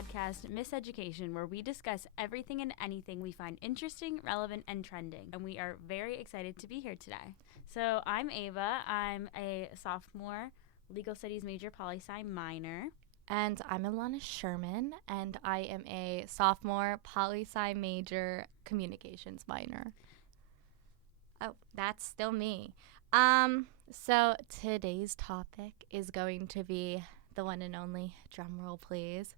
podcast, Miseducation, where we discuss everything and anything we find interesting, relevant, and trending. And we are very excited to be here today. So I'm Ava. I'm a sophomore legal studies major, poli-sci minor. And I'm Ilana Sherman, and I am a sophomore poli-sci major, communications minor. Oh, that's still me. So today's topic is going to be the one and only, drum roll please,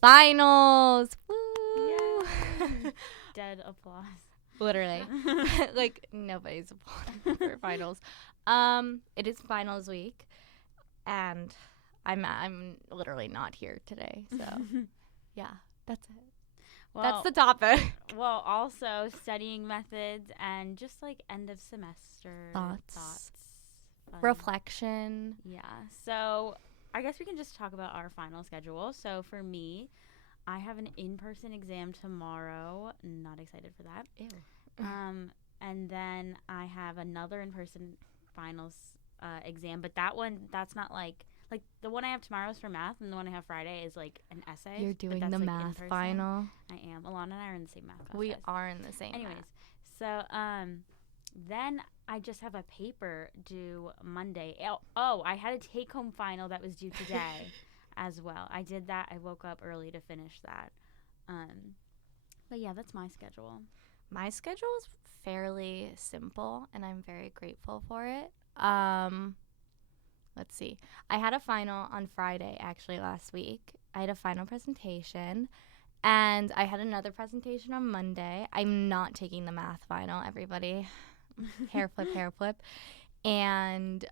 finals. Woo! Dead applause. Literally. Like, nobody's applauding for finals. It is finals week, and I'm literally not here today, so yeah, that's it. Well, That's the topic. Well, also studying methods and just like end of semester Thoughts. fun. Reflection. Yeah. So I guess we can just talk about our final schedule. So for me, I have an in-person exam tomorrow. Not excited for that. Ew. And then I have another in-person finals exam, but that's not like the one I have tomorrow is for math, and the one I have Friday is like an essay. You're doing the math final. I am. Alana and I are in the same math class. We are in the same. Anyways, math. so then I just have a paper due Monday. Oh, I had a take-home final that was due today as well. I did that. I woke up early to finish that. But yeah, that's my schedule. My schedule is fairly simple, and I'm very grateful for it. Let's see. I had a final on Friday, actually, last week. I had a final presentation, and I had another presentation on Monday. I'm not taking the math final, everybody. Hair flip. And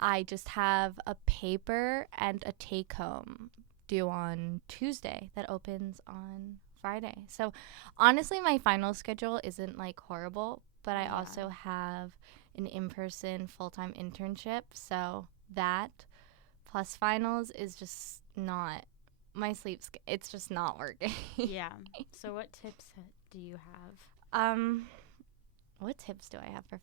I just have a paper and a take-home due on Tuesday that opens on Friday. So, honestly, my final schedule isn't, like, horrible, but I also have an in-person full-time internship, so that plus finals is just not my it's just not working. Yeah. So what tips do you have? What tips do I have for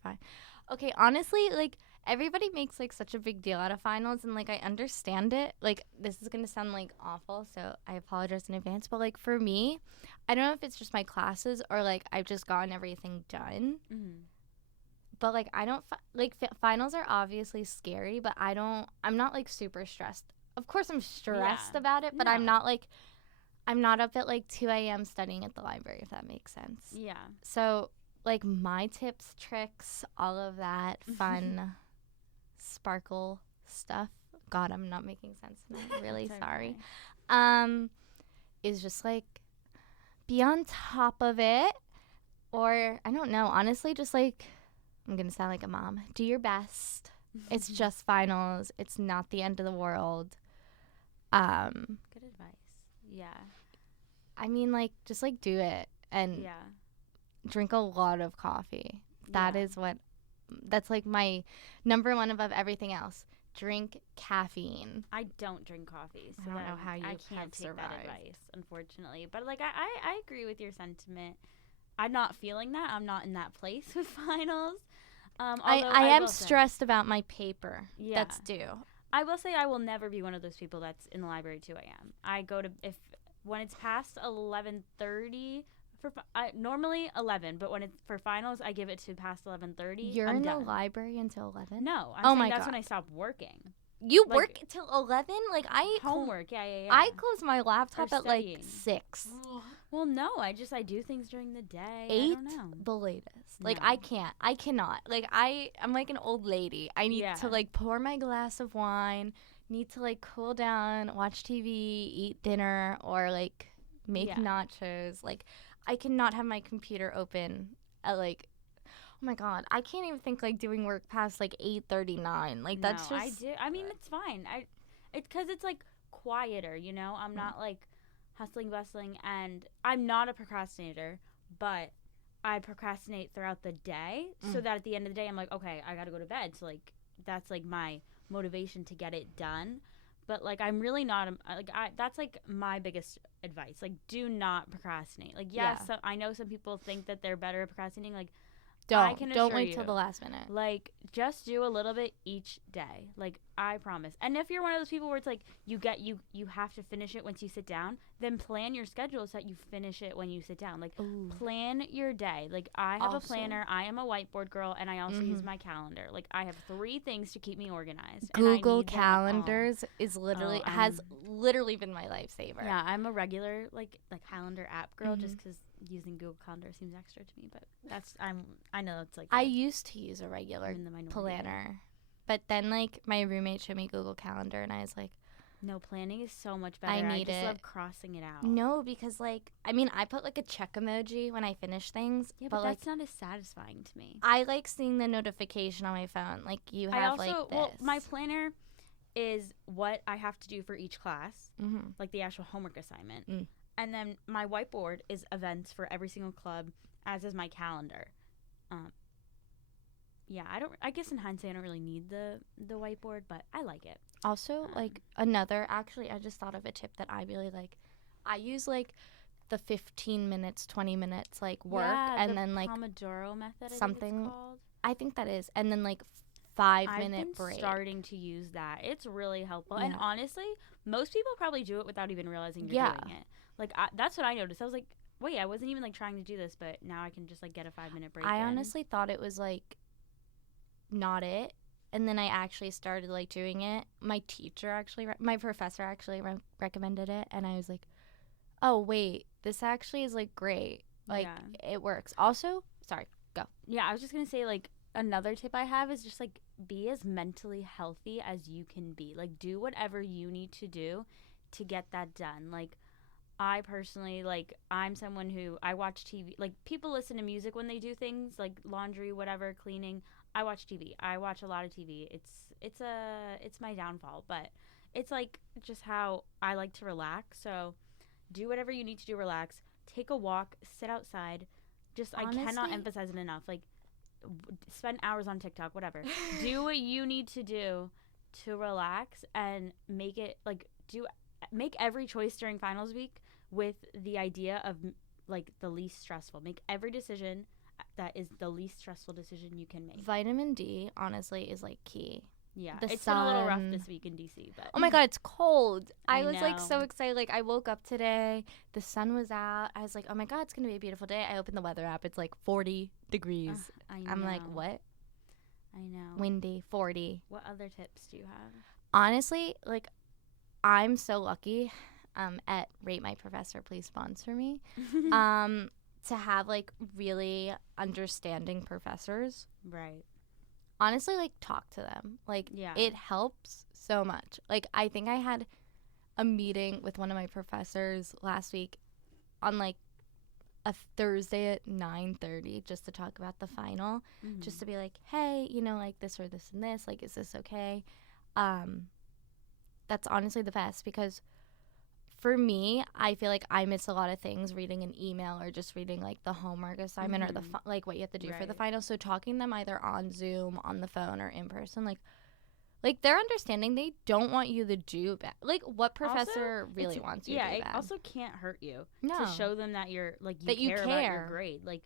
Okay, honestly, like, everybody makes like such a big deal out of finals, and like I understand it. Like, this is gonna sound like awful, so I apologize in advance, but like for me, I don't know if it's just my classes or like I've just gotten everything done. But, like, I don't, finals are obviously scary, but I'm not, like, super stressed. Of course I'm stressed about it, but I'm not up at, like, 2 a.m. studying at the library, if that makes sense. Yeah. So, like, my tips, tricks, all of that fun, sparkle stuff. God, I'm not making sense. I'm really sorry. Is just, like, be on top of it, or, I don't know, honestly, just, like, I'm going to sound like a mom. Do your best. It's just finals. It's not the end of the world. Good advice. Yeah. I mean, like, just, like, do it. And drink a lot of coffee. That's, like, my number one above everything else. Drink caffeine. I don't drink coffee, so I don't know how you I can't have take survived. that advice, unfortunately. But, like, I agree with your sentiment. I'm not feeling that. I'm not in that place with finals. I am stressed about my paper that's due. I will say I will never be one of those people that's in the library 2 a.m. I go to when it's past 11:30 normally 11, but when it's for finals, I give it to past 11:30. You're in done. The library until 11? No, I'm saying that's when I stop working. You work till 11? Like, homework. Yeah. I close my laptop at like 6. Well, no, I do things during the day. 8? I don't know. The latest. Like, I cannot. Like, I'm like an old lady. I need to, like, pour my glass of wine, need to, like, cool down, watch TV, eat dinner, or, like, make nachos. Like, I cannot have my computer open at, like, oh my God, I can't even think, like, doing work past, like, 8:39. Like, that's just... I do. I mean, it's fine. It's because it's, like, quieter, you know? I'm not, like, hustling, bustling, and I'm not a procrastinator, but I procrastinate throughout the day so that at the end of the day, I'm like, okay, I got to go to bed. So, like, that's, like, my motivation to get it done. But, like, I'm really not, that's, like, my biggest advice. Like, do not procrastinate. Like, so I know some people think that they're better at procrastinating. Like, Don't wait till the last minute. Like, just do a little bit each day. Like, I promise. And if you're one of those people where it's like you have to finish it once you sit down, then plan your schedule so that you finish it when you sit down. Like, plan your day. Like, I have a planner. I am a whiteboard girl, and I also use my calendar. Like, I have 3 things to keep me organized. Google Calendars is literally has literally been my lifesaver. Yeah, I'm a regular like calendar app girl just because using Google Calendar seems extra to me. But I know it's like I used to use a regular planner. But then, like, my roommate showed me Google Calendar, and I was like, no, planning is so much better. I just love crossing it out. No, because, like, I mean, I put, like, a check emoji when I finish things. Yeah, but that's not as satisfying to me. I like seeing the notification on my phone. Like, you have, like, this. Well, my planner is what I have to do for each class, like the actual homework assignment. And then my whiteboard is events for every single club, as is my calendar. Yeah, I guess in hindsight, I don't really need the whiteboard, but I like it. Also, like, actually, I just thought of a tip that I really like. I use, like, the 15 minutes, 20 minutes, like, work, and then, like, Pomodoro method, something. I think that is. And then, like, 5-minute break. I've been starting to use that. It's really helpful. Yeah. And honestly, most people probably do it without even realizing you're doing it. Like, that's what I noticed. I was like, wait, I wasn't even, like, trying to do this, but now I can just, like, get a 5-minute break. I honestly thought it was, like, not it, and then I actually started like doing it. My professor actually recommended it, and I was like, oh wait, this actually is like great, like it works. Also, sorry, go. Yeah, I was just gonna say, like, another tip I have is just like be as mentally healthy as you can be. Like, do whatever you need to do to get that done. Like, I personally, like, I'm someone who I watch TV. Like, people listen to music when they do things like laundry, whatever, cleaning. I watch TV. I watch a lot of TV. It's my downfall, but it's like just how I like to relax. So do whatever you need to do, relax. Take a walk, sit outside. Just honestly, I cannot emphasize it enough. Like, spend hours on TikTok, whatever. Do what you need to do to relax and make every choice during finals week with the idea of like the least stressful. Make every decision that is the least stressful decision you can make. Vitamin D, honestly, is like key. Yeah, it's been a little rough this week in DC, but oh my god, it's cold. I was like so excited. Like, I woke up today, the sun was out. I was like, oh my god, it's gonna be a beautiful day. I opened the weather app. It's like 40 degrees. I'm like, what? I know. Windy, 40. What other tips do you have? Honestly, like, I'm so lucky. At Rate My Professor, please sponsor me. To have, like, really understanding professors. Right. Honestly, like, talk to them. Like, it helps so much. Like, I think I had a meeting with one of my professors last week on, like, a Thursday at 9:30 just to talk about the final. Just to be like, hey, you know, like, this or this and this. Like, is this okay? That's honestly the best because for me, I feel like I miss a lot of things reading an email or just reading, like, the homework assignment or like what you have to do for the final. So talking to them either on Zoom, on the phone, or in person, like they're understanding. They don't want you to do bad. Like, what professor also, really wants you to do bad? Yeah, it also can't hurt you to show them that you're, like, you care about your grade. Like,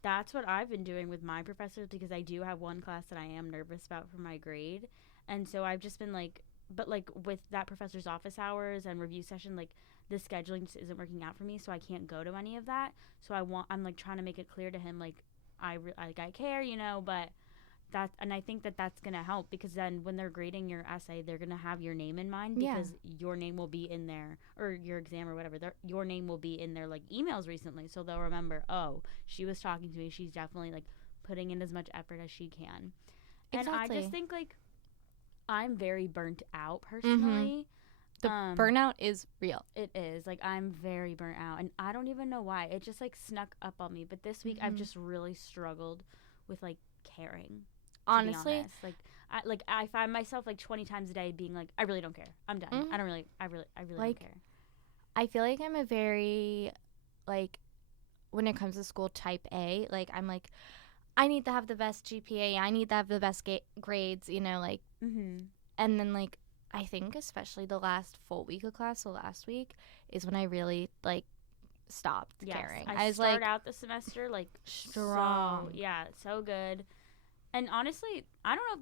that's what I've been doing with my professors because I do have one class that I am nervous about for my grade. And so I've just been, like, but, like, with that professor's office hours and review session, like, the scheduling just isn't working out for me, so I can't go to any of that. So I'm, like, trying to make it clear to him, like, I care, you know, but and I think that's going to help because then when they're grading your essay, they're going to have your name in mind because your name will be in there, or your exam or whatever, your name will be in their, like, emails recently, so they'll remember, oh, she was talking to me, she's definitely, like, putting in as much effort as she can. Exactly. And I just think, like, I'm very burnt out personally. The burnout is real. It is. Like, I'm very burnt out, and I don't even know why. It just, like, snuck up on me. But this week, I've just really struggled with, like, caring. Honestly, I find myself, like, 20 times a day being like, I really don't care. I'm done. I really don't care. I feel like I'm a very, like, when it comes to school, type A. Like, I'm like, I need to have the best GPA. I need to have the best grades, you know, like. And then, like, I think especially the last full week of class, so last week, is when I really, like, stopped caring. I was, like, out the semester, like, strong. So good. And honestly, I don't know if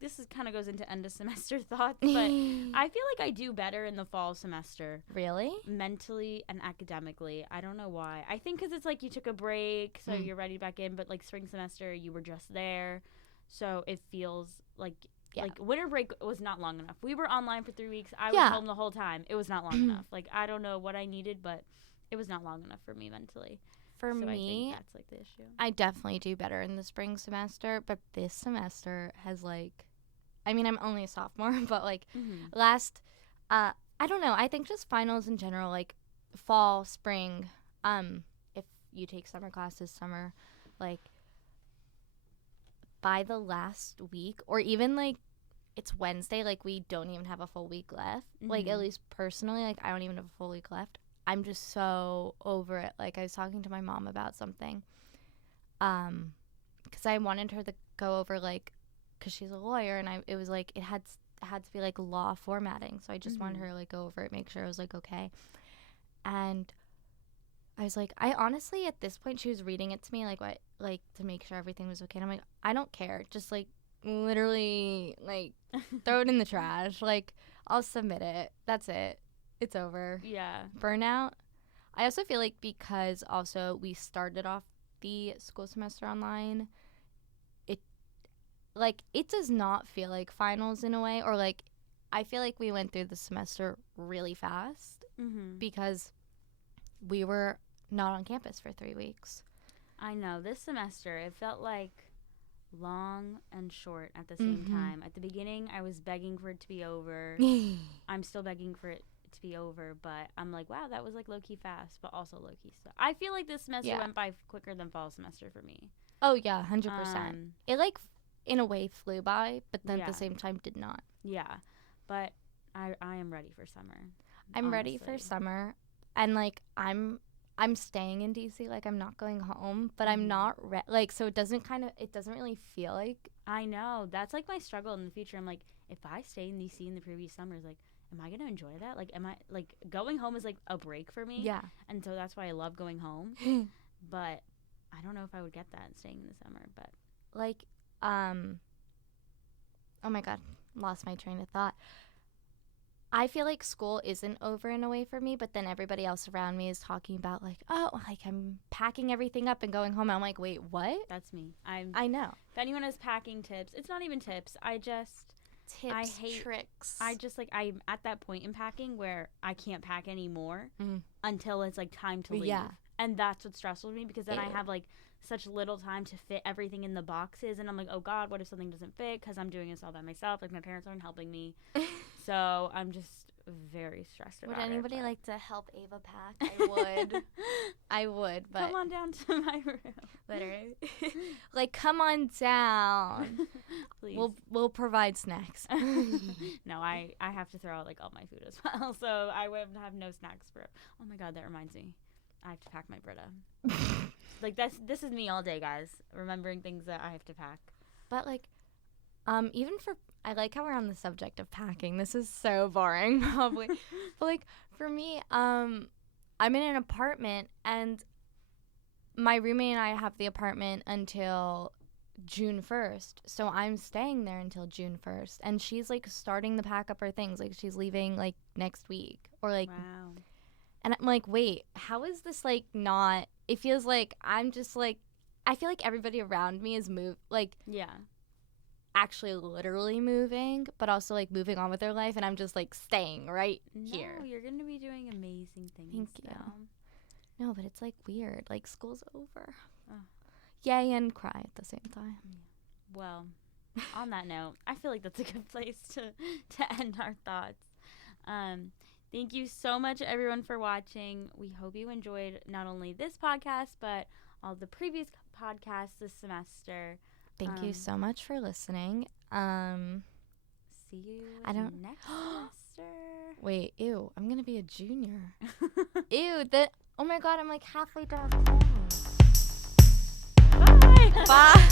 this is kind of goes into end of semester thoughts, but I feel like I do better in the fall semester. Really? Mentally and academically. I don't know why. I think because it's like you took a break, so you're ready back in, but like spring semester, you were just there. So it feels like winter break was not long enough. We were online for 3 weeks. I was home the whole time. It was not long enough. Like, I don't know what I needed, but it was not long enough for me mentally. For me, I think that's like the issue. I definitely do better in the spring semester, but this semester has like, I mean, I'm only a sophomore, but like I don't know. I think just finals in general, like fall, spring, if you take summer classes, summer, like by the last week, or even like it's Wednesday, like we don't even have a full week left. Like at least personally, like I don't even have a full week left. I'm just so over it. Like, I was talking to my mom about something because I wanted her to go over, like, because she's a lawyer, and it was, like, it had to be, like, law formatting. So I just wanted her to, like, go over it, make sure it was, like, okay. And I was like, I honestly, at this point, she was reading it to me, like, to make sure everything was okay. And I'm like, I don't care. Just, like, literally, like, throw it in the trash. Like, I'll submit it. That's it. It's over. Yeah. Burnout. I also feel like because also we started off the school semester online, it does not feel like finals in a way, or like I feel like we went through the semester really fast because we were not on campus for 3 weeks. I know. This semester, it felt like long and short at the same time. At the beginning, I was begging for it to be over. I'm still begging for it to be over, but I'm like, wow, that was like low-key fast, but also low-key stuff. I feel like this semester went by quicker than fall semester for me. Oh yeah, 100%. It like in a way flew by, but then at the same time did not. Yeah, but I am ready for summer. I'm ready for summer, and like I'm staying in DC. Like I'm not going home, but I'm not like, so it doesn't really feel like. I know, that's like my struggle in the future. I'm like, if I stay in DC in the previous summers, like, am I gonna enjoy that? Like, am I like going home is like a break for me? Yeah. And so that's why I love going home. But I don't know if I would get that staying in the summer. But like, oh my God, lost my train of thought. I feel like school isn't over in a way for me, but then everybody else around me is talking about like, oh, like I'm packing everything up and going home. I'm like, wait, what? That's me. I know. If anyone has packing tips, it's not even tips. I hate tricks. I'm at that point in packing where I can't pack anymore until it's like time to leave. Yeah. And that's what stresses me, because then I have like such little time to fit everything in the boxes, and I'm like, oh God, what if something doesn't fit? Because I'm doing this all by myself. Like my parents aren't helping me. So I'm just very stressed about it. Would anybody like to help Ava pack? I would. I would, but come on down to my room. Literally. Like, come on down. Please. We'll provide snacks. No, I have to throw out like all my food as well. So I would have no snacks for. Oh my God, that reminds me. I have to pack my Brita. Like this is me all day, guys. Remembering things that I have to pack. But like, even for, I like how we're on the subject of packing. This is so boring, probably. But like for me, I'm in an apartment, and my roommate and I have the apartment until June 1st. So I'm staying there until June 1st, and she's like starting to pack up her things. Like she's leaving like next week, or like. Wow. And I'm like, wait, how is this, like, not... It feels like I'm just, like... I feel like everybody around me is actually literally moving, but also, like, moving on with their life, and I'm just, like, staying here. No, you're going to be doing amazing things. Thank you. No, but it's, like, weird. Like, school's over. Oh. Yay and cry at the same time. Yeah. Well, on that note, I feel like that's a good place to end our thoughts. Thank you so much, everyone, for watching. We hope you enjoyed not only this podcast, but all the previous podcasts this semester. Thank you so much for listening. See you next semester. Wait, ew, I'm going to be a junior. Ew, oh my God, I'm like halfway down. Bye. Bye.